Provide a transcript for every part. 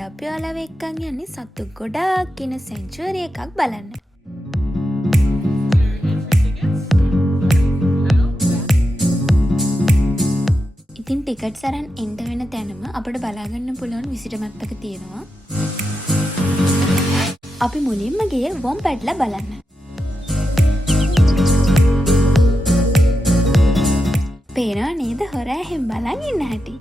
අද අපි ඔයාලව එක්කන් යන්නේ සතු ගොඩාක් ඉන සෙන්චුරි එකක් බලන්න. ඉතින් ටිකට්ස් අරන් එන්න වෙන තැනම අපිට බලාගන්න පුළුවන් විසිට මැප් එක තියෙනවා. අපි මුලින්ම ගියේ වොම්පැට්ලා බලන්න. පේනවා නේද හොරා හැම බලන් ඉන්න හැටි.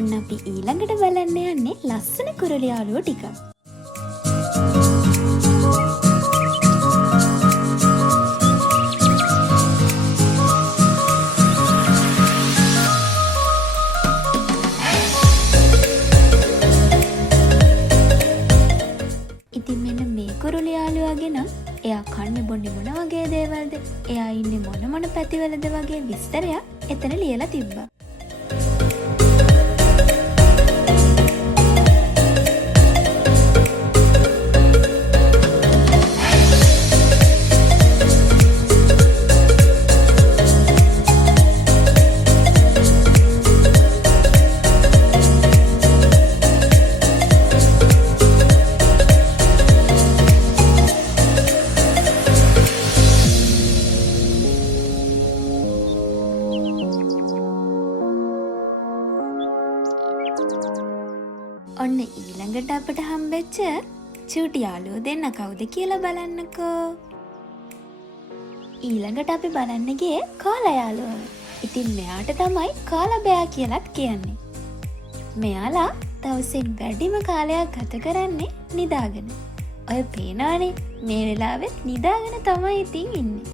ඔන්න අපි ඊළඟට බලන්න යන්නේ ලස්සන කුරුළු යාළුවෝ ටික. ඉතින් මෙන්න මේ කුරුළු යාළුවාගේ නම් එයා කන්නේ බොන්නේ මොන වගේ දේවල්ද? එයා ඉන්නේ මොන පැතිවලද වගේ විස්තරයක් එතන ලියලා තිබ්බා. ඔන්න ඊළඟට අපට හම්බෙච්ච චූටි යාළුවෝ දෙන්න කවුද කියලා බලන්නකෝ. ඊළඟට අපි බලන්න ගියේ කාලා යාළුවව. ඉතින් මෙයාට තමයි කාලා බෑ කියලාත් කියන්නේ. මෙයාලා දවසෙන් වැඩිම කාලයක් ගත කරන්නේ නිදාගෙන. ඔය පේනවනේ මේ වෙලාවෙත් නිදාගෙන තමයි ඉතින් ඉන්නේ.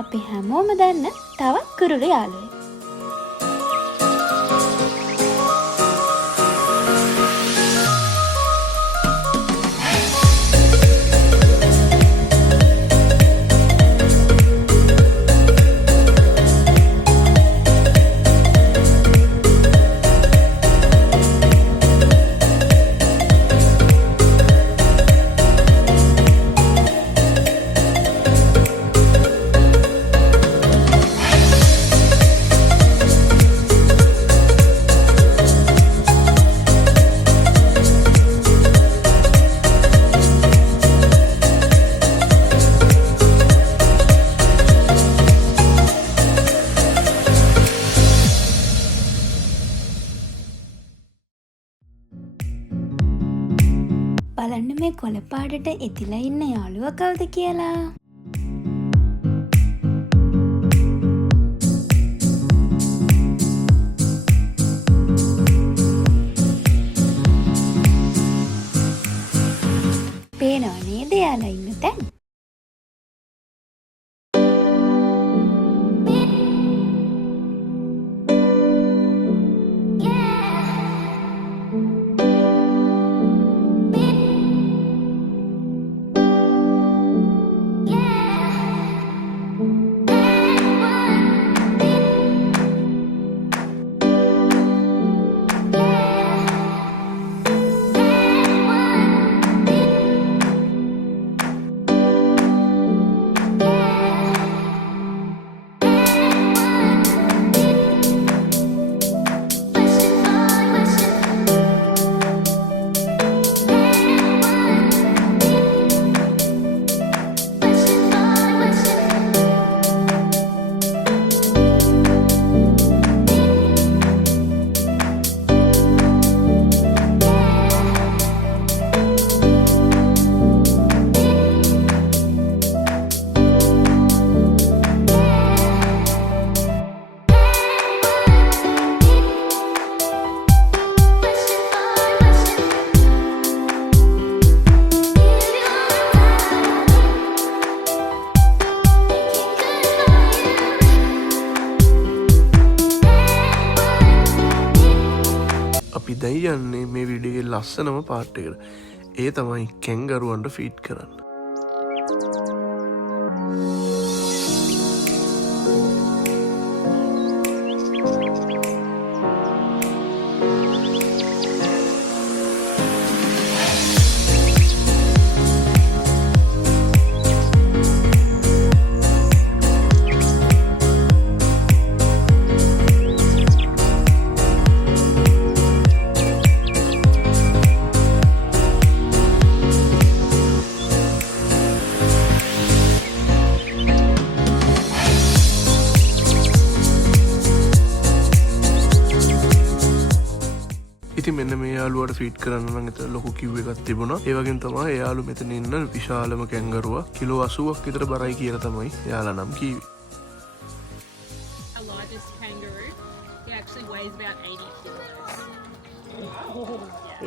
අපි හැමෝම දන්න තවත් කුරුළු යාළුවෙක්. බලන්න මේ කොළ පාටට එතිලා ඉන්න යාළුවා කවුද කියලා. පේනව නේද යාළුවා ඉන්න තැන? දැන් යන්නේ මේ වීඩියෝ එකේ ලස්සනම පාර්ට් එකට. ඒ තමයි කැන්ගරුවන්ට ෆීඩ් කරන්න. ඉතින් මෙන්න මේ යාළුවාට ෆීඩ් කරන්න නම් එතන ලොකු කිව් එකක් තිබුණා. ඒ වගේම තමයි එයාළු මෙතන ඉන්න විශාලම කැන්ගරුවා කිලෝ 80ක් විතර බරයි කියලා තමයි එයාලා නම් කිව්වේ. Our largest kangaroo, he actually weighs about 80 kilos.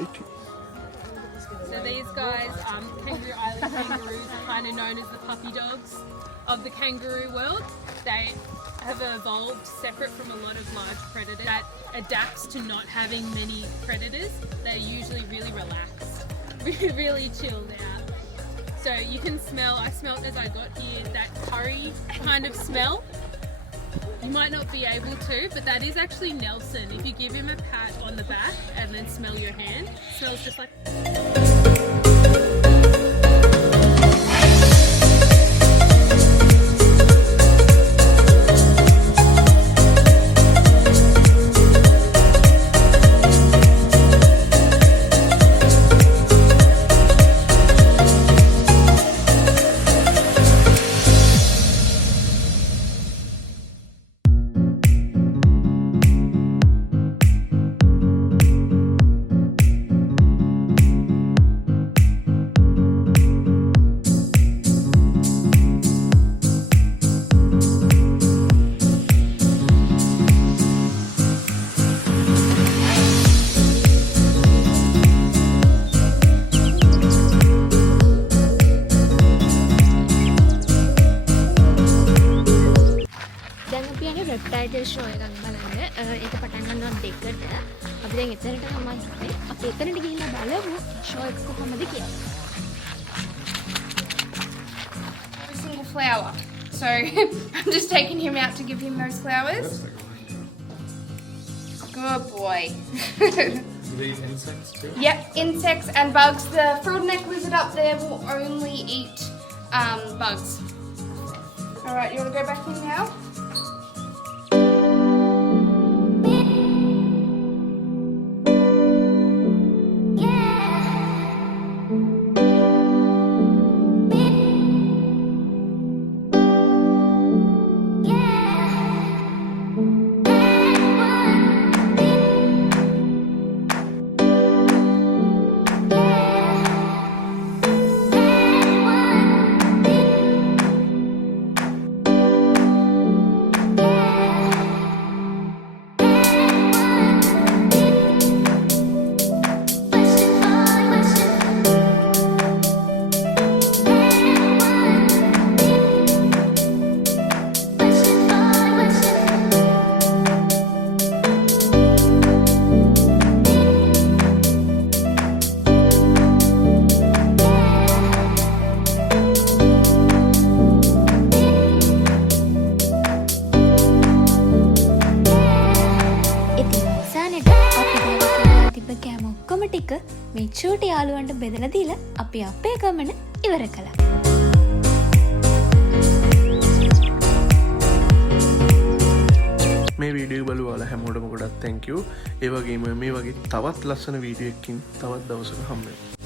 80. So these guys, Kangaroo Island kangaroos are kind of known as the puppy dogs of the kangaroo world. They have evolved separate from a lot of large predators that adapts to not having many predators. They're usually really relaxed, really chilled out. So you can smell, I smelled as I got here, that curry kind of smell. You might not be able to, but that is actually Nelson. If you give him a pat on the back and then smell your hand, it smells just like... reptile show එකක් බලන්න. ඒක පටන් ගන්නවා 2ට. අපි දැන් එතනට තමයි යන්නේ. අපි එතනට ගිහිල්ලා බලමු ෂෝ එක කොහොමද කියලා. Every single flower. So I'm just taking him out to give him those flowers. Good boy. These insects too? Yep, insects and bugs. The frilled-neck lizard up there will only eat bugs. All right, you want to go back in now? ටික මේ චූටි යාළුවන්ට බෙදලා දීලා අපි අපේ ගමන ඉවර කළා. මේ වීඩියෝ බලුවාලා හැමෝටම ගොඩක් thank you. ඒ වගේම මේ වගේ තවත් ලස්සන වීඩියෝ එකකින් තවත් දවසක හම්බ වෙමු.